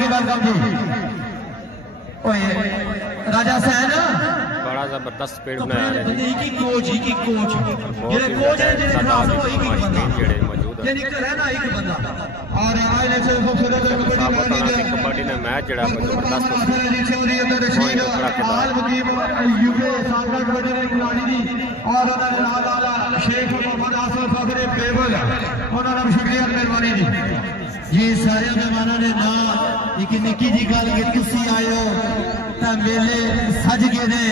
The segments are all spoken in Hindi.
की वेलकम जी। राजा सैन बड़ा जबरदस्त पेड़ बनाया है जी। कोच जेडे कोच है जेडे खास वो एक बंदा जेडे मौजूद है यानी कि रहना एक बंदा और आज ने सिर्फ खूबसूरत कबड्डी ने मैच जेड़ा जबरदस्त हाल मुकीम यूके साबका कबड्डी के खिलाड़ी दी और उन्होंने नाल शेख मोहम्मद आसिफ फखरे बेबल उन्होंने शुक्रिया मेहरबानी जी जी सारे मेहमानों ने ना एक निक्की जी गल कि तुसी आयो ता मेले सज गए ने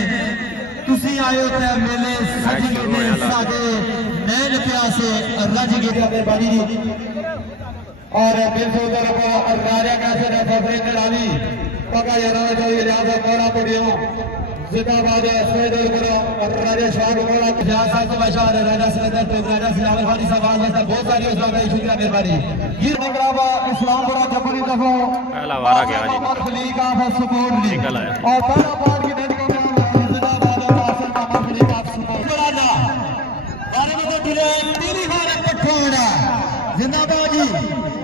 तुसी आयो ता मेले सज गए ने साडे नैन प्यासे रज गए मेहरबानी जी और बेसोदर को राजा कैसे ने फखरे कराली पका यारा जो इजाजत मोरा पड़ियो जिंदाबाद सैयदुल करो और राजा शाह मोरा जहां को बशार राजा सैयद तो राजा सियावर वाली सवाल में बहुत सारी उसका शुक्रिया मेहरबानी ये नगराबा इस्लामपुरा जबरी दफो पहला वारा गया जी खलीका ऑफ सपोर्ट लीग निकल आया और पहला बार की डेट को जिंदाबाद पासन मामा खलीका ऑफ सपोर्ट राजा बारे में तो दिले तीन बार पठोड़ा जिंदाबाद जी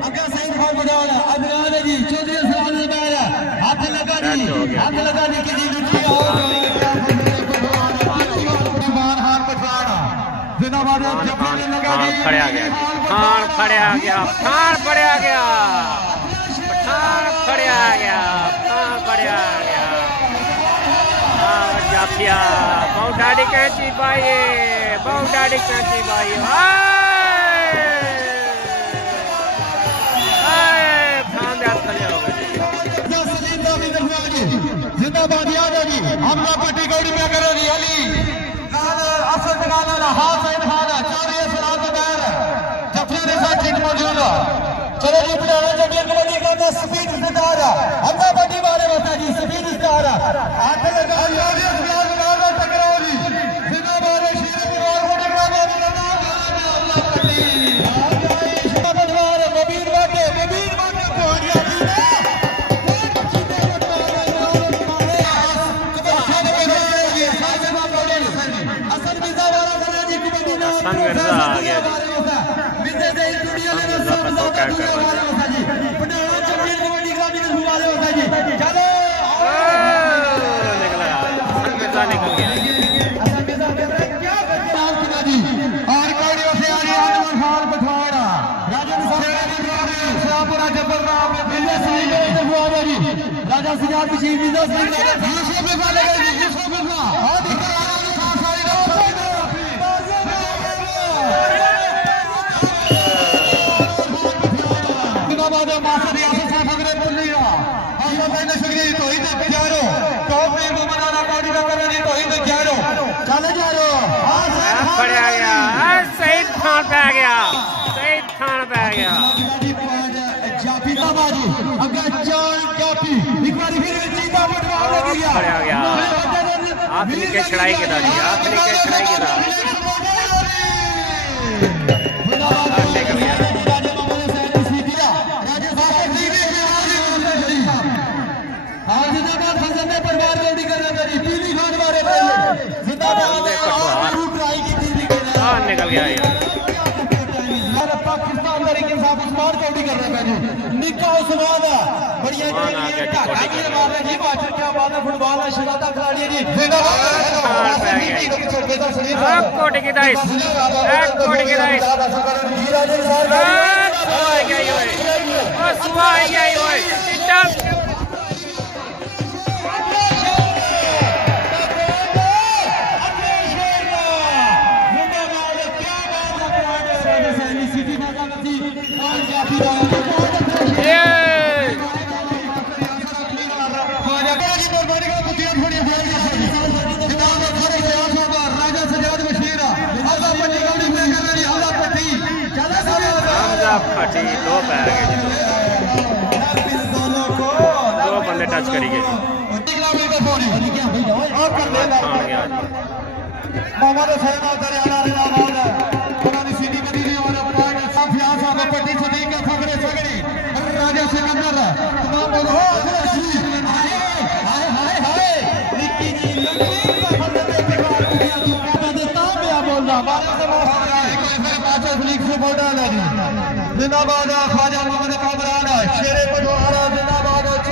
अगर सही खान बजाना अदनान जी चौधरी सलाम लगाया हाथ लगा जी की जी लुटी और हार पछाड़ा जिंदाबाद जफर ने लगा जी खड़े गया खान खड़े आ गया खान खड़े आ गया खान खड़े आ गया खान खड़े आ गया जाफिया बहुत डाडी कैची भाई बहुत डाडी कैची भाई जिंदाबाद यादव जी हमला पट्टी गौड़ी में करो जी अली असद गाना हाथ सैन खाना चौधरी सलाम दार जफरी ने साथ ठीक मौजूद चलो जी बुलाना जटिया कबड्डी का स्पीड स्टार हमला पट्टी वाले बता जी स्पीड स्टार हाथ लगा चौधरी सलाम दार का टकराओ जी जिंदाबाद शेर परिवार को टकराओ अल्लाह पट्टी बनवार नबीर बाटे पहुंच मिर्जा आ गया निकल गया राजा सिजाद खड़े आ गया शहीद खान पे आ गया शहीद खान पे आ गया खड़े आ गया आखिरी के चढ़ाई के दादी आखिरी के चढ़ाई के दादी निकल गया निकल गया यार पाकिस्तान तरीके से स्मार्ट कौड़ी कर रहा है जी निक्का उस्मान बढ़िया जी क्या बात है फुटबॉल है शराता खिलाड़ी है जी कोटी की दाइस कोटी की दाइस फटी दो पैर गए जी दो बंदे टच करी गए जिंदाबाद ख्वाजा मोहम्मद कामरान शेरे पटवारा जिंदाबाद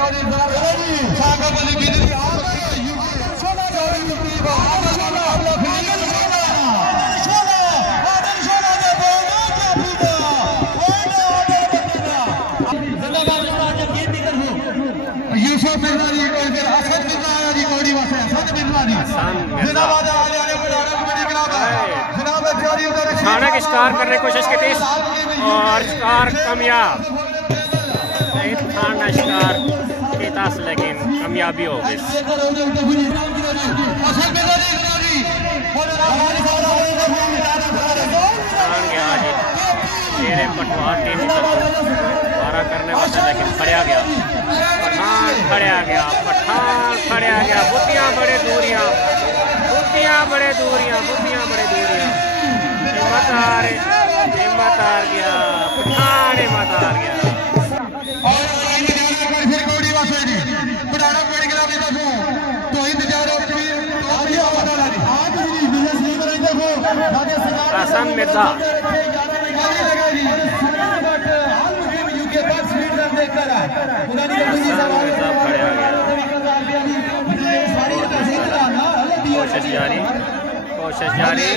यूसुफ मिर्जा जी और फिर हसन मिर्जा आया जी कोड़ी वासे हसन मिर्जा जी जिंदाबाद आले आले मुबारक कबड्डी क्लब जनाब प्यारी उधर खाना की स्टार करने की कोशिश की थी और स्टार कामयाब सईद खान ने स्टार की तास लेकिन कामयाबी हो गई शेरे पटवार टीम मारा करने वाला लेकिन खड़िया गया पठान खड़िया गया पठान खड़िया गया बुद्धियां बड़े दूरियां हिम्मत हार गया पठान हिम्मत हार गया हसन मिर्जा कोशिश जारी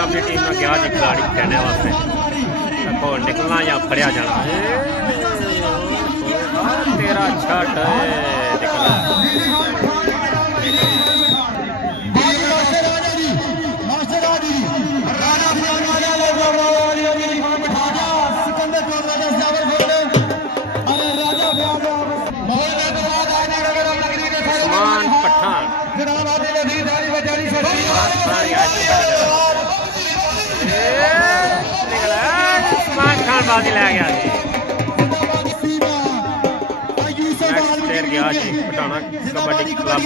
अपनी टीम में गया जी खिलाड़ी कहने वास्ते निकलना या फड़िया जाना तेरा छठ निकला पठान खान बाजी लै गया गया जी पटाना कबड्डी क्लब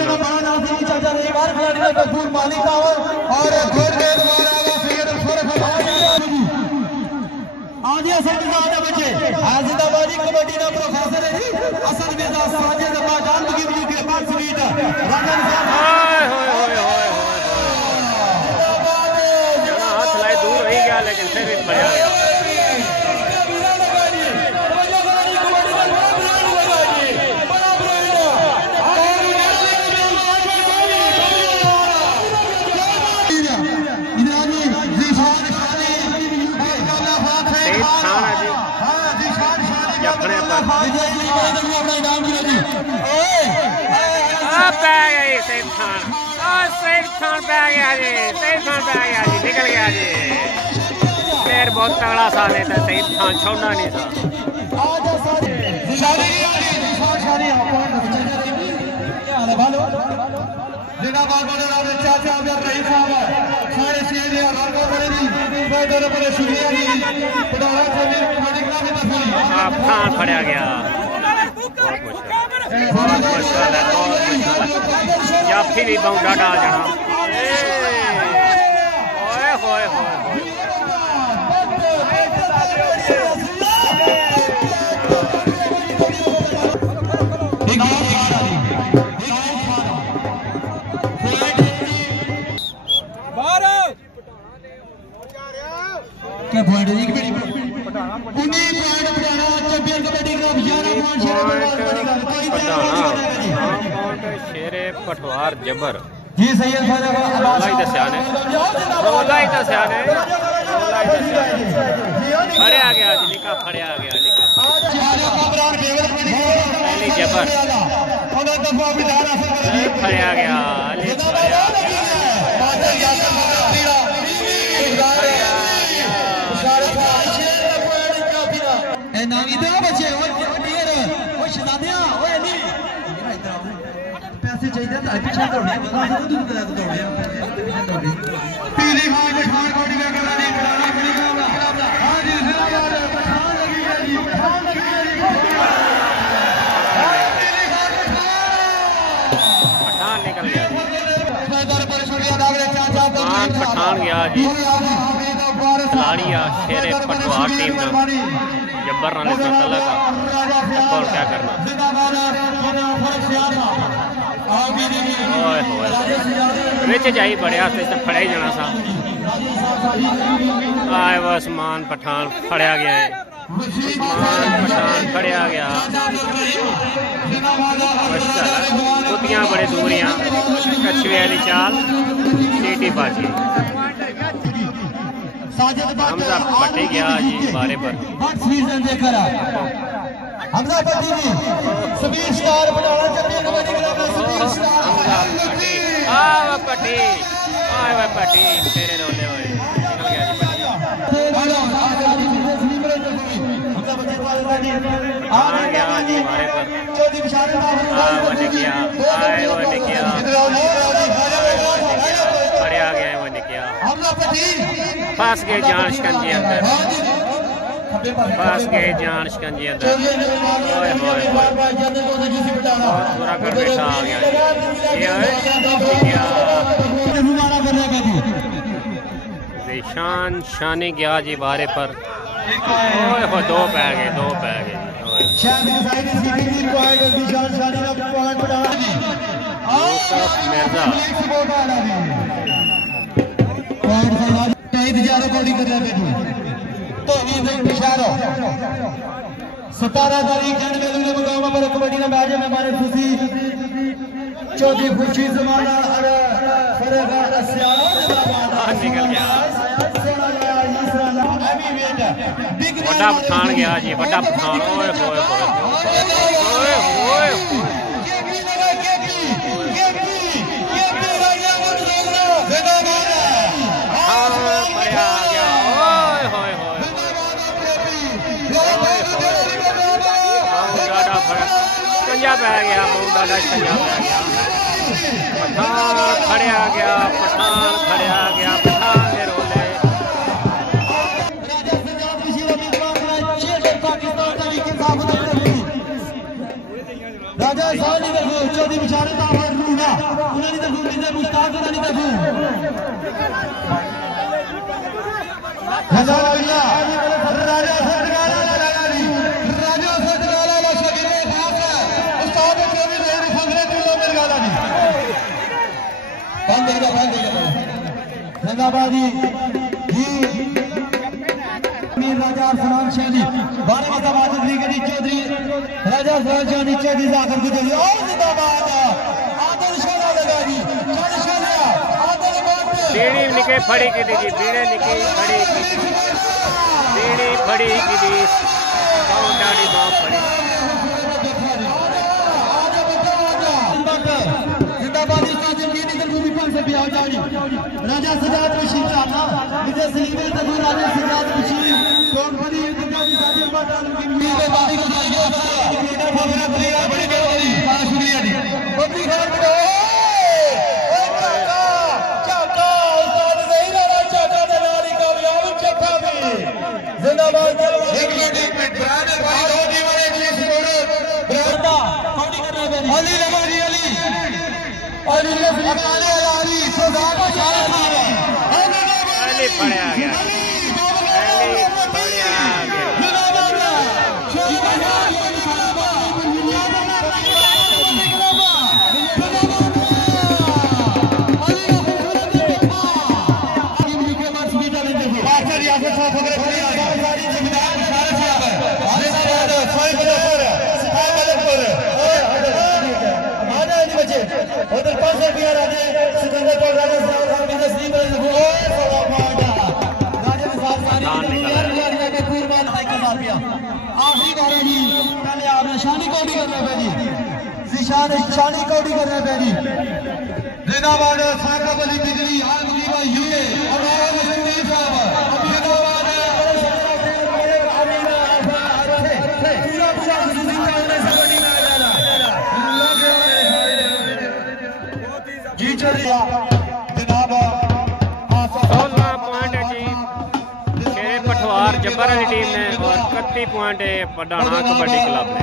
बच्चे जिंदाबादी कबड्डी का प्रोफेसर है जी असल में साजिद बाजान की के 5 मिनट हाथ लाई दूर रही गया लेकिन फिर भी बढ़िया गया सईद खान पे आ गया जी निकल गया जी फिर बहुत तगड़ा साथ देता सईद खान छोड़ना नहीं था खान फड़िया गया बहुत मुश्किल या फिर भी बाउंडा डाल जाना शेरे पठवार जबर जी सैयद दस्या ने फड़े आ गया लिखा फड़े आ गया पहली जबर फड़े आ गया पैसे चाहिए पीछे दौड़े पीली खान पठान कोडी का करना नहीं खिलाना पड़ेगा हां जी जिंदाबाद पठान लगी है जी पठान लगी है जी पठान निकल गया इमरान पठान गया जी खिलाड़िया शेरे पटवार टीम का जब्बर नाले का और क्या करना बिच जाई बड़े फड़िया ही जाना सा आए वो उस्मान पठान फड़िया गया है उस्मान पठान फड़िया गया कुतियाँ बड़े दूरियाँ कछुए वाली चाल सीटी बाजी हमजा पट्टी गया जी बारे पर हमजा पट्टी जी समीर स्टार बनाना चाहिए पट्टी आए पट्टी तेरे रोले हुए निकल गया जी बारे पर आ गया वो निकिया फंस गए जान शिकंजी अंदर फंस गए जान शिकंजी अंदर पूरा कर बैठा आ गया शान शानी गया जी बारे पर दो पै गए मिर्जा निकल गया बड़ा पठान गया जी बड़ा पठान छंजा पै गया बहुत ज़्यादा छंजा पै गया पठान खड़िया गया पठान खड़िया गया पठान के रोले राजा साहब देखो चौधरी बिचारे तावर रूना उन्होंने देखो कितने मुश्ताक उन्होंने देखो हजार भैया राजा सतगाला राजा सतगाला शकीले खास है उस्ताद चौधरी मेरे फजले तुल्लो मेरे गाला जी बंद जिंदाबादी जी राजा फरमान शाह जी 12 मरतबा जिंदगी चौधरी राजा फरमान शाह नीचे दी जाकर गुजरी और जिंदाबाद आदर शोला लगा जी चढ़ शोला आदर बात बीड़ी निके फड़ी की दी बीड़े निके फड़ी की बीड़ी फड़ी की दी बहुत डाड़ी बहुत फड़ी जिंदाबाद उस्ताद जिंदगी की भूमि पर से बियाह जानी राजा सजाद बशीर जाना विजय सलीम तक राजा सजाद बशीर कौनपरी जिंदाबाद साजिद बादाल की मीरे बादी को जाइए बेटा भावना प्रिया बड़ी बेटी शुक्रिया जी बबली खान बेटा ओ चाचा चाचा उस्ताद नहीं रहा चाचा दलाली का व्याप चक्का भी जिंदाबाद एक मिनट ब्रांड भाई दो दीवाने की स्कोर ब्रांडा कौड़ी कर रहे हैं अली रमानी अली अली अली सजाद इशारा था अली पड़े आ गया अली पड़े आ गया उधर 500 रुपया राजे सिकंदर टोल राजा साहब की तस्लीम है ओ राजा साहब सारी दुनिया के कुर्बान 1000 रुपया आखिरी बार जी पहले आपने शानी कौड़ी करना है जी शानी कौड़ी करना है जी जिंदाबाद साहब अली बिजली आलमगीर भाई यूए और मशहूर साहब जिंदाबाद पूरा पूरा जी चलिए जनाब 16 पॉइंट जी शेरे पठवार जब्बर वाली टीम ने और 31 पॉइंट पढ़ाना कबड्डी क्लब ने।